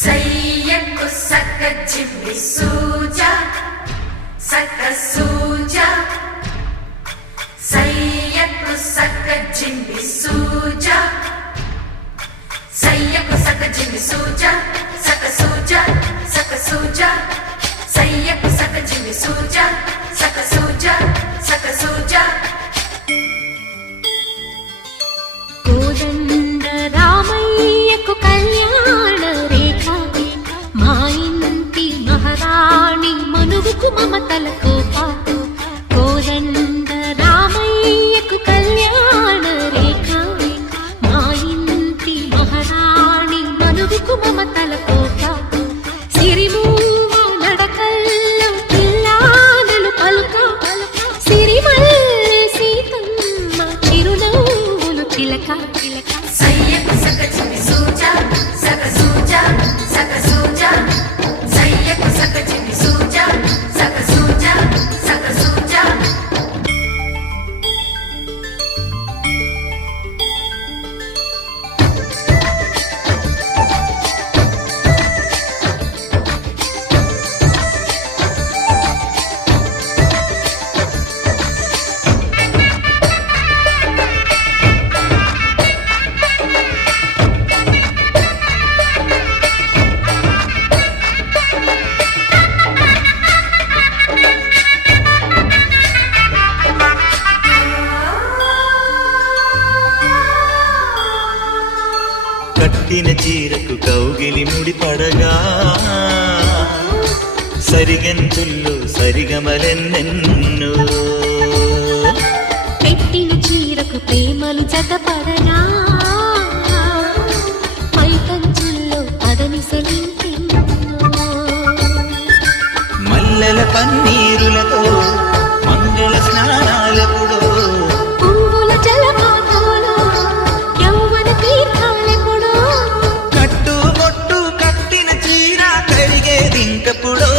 సయ్యకు సక్క చిమ్మి సూజ సక్క సూజ సయ్యకు సక్క చిమ్మి సూజ సయ్యకు సక్క చిమ్మి సూజ సక్క సూజ సక్క సూజ సయ్యకు సక్క చిమ్మి సూజ సక్క సూజ సక్క సూజ కోదండ రామయ్యకు కళ్యాణ రేఖ మా ఇంటి మహారాణి మనువుకు మమతల కోప కోదండ రామయ్యకు కళ్యాణ రేఖ మా ఇంటి మహారాణి మనువుకు మమతల కోప సిరిమూవ నడకల్లో పిల్లానలు పలుక సిరిమల్ సీతమ్మ చిరునవ్వులు చిలక సయ్యకు సక్క చిమ్మి సూజ సక్క సూజ సక్క సూజ సయ్యకు సక్క చిమ్మి సూజ సక్క సూజ సక్క సూజ కట్టిన చీరకు కౌగిలి ముడిపడగా సరిగంతుల్లో సరిగమలెన్నెన్నో పెట్టిన చీరకు ప్రేమలు జతపడగా పైకంచుల్లో పదనిసలింపెన్నో మల్లెల పన్నీరులతో మంగళ స్నానాలెప్పుడో పువ్వుల జలపాతాలు యౌవన తీర్థాలెప్పుడో కట్టుబొట్టు కట్టిన చీర కరిగేదింకప్పుడో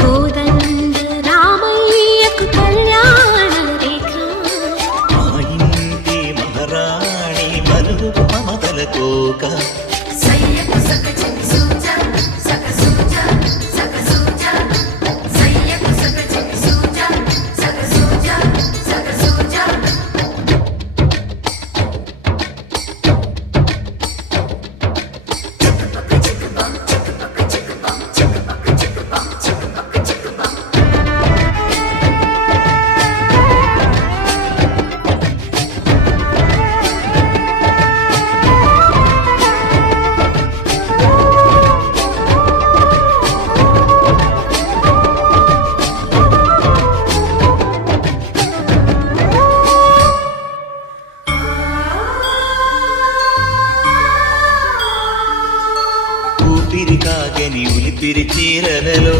కోదండ రామయ్యకు కళ్యాణ రేఖ మా ఇంటి మహారాణి మనువు మమతల కోక సయ్యకు సక్క చిమ్మి సూజ సక్క సూజ సక్క సూజ సయ్యకు సక్క చిమ్మి సూజ సక్క సూజ సక్క సూజ ఊపిరి కాగని ఉలిపిరి చీరలలో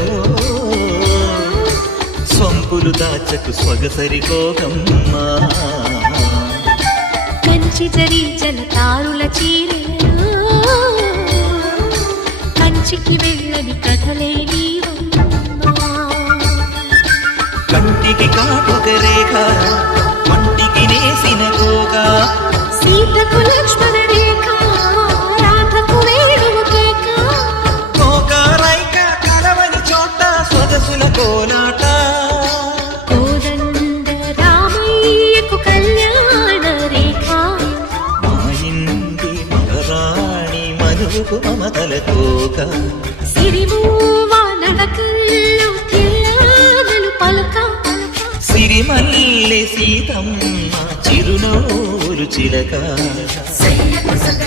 సొంపులు దాచకు స్వగసరి కోగమ్మా కంచి జరి జలతారుల చీరలో కంచికి వెళ్ళని కథలే నీవమ్మా కంటికి కాటుక రేఖ మంటికి నేసిన కోగా సీతకు లక్ష్మణ రేఖ రాధకు వేణువు కేక కోక రైక కలవని చోట స్వగసుల కోలాట కోదండ రామయ్యకు కళ్యాణ రేఖ మా ఇంటి మహారాణి మనువుకు మమతల కోక సిరిమూవ నడకల్లో తెల్లానలు పలుక సిరిమల్లె సీతమ్మ చిరునోరు చిలక సయ్యకు సక్క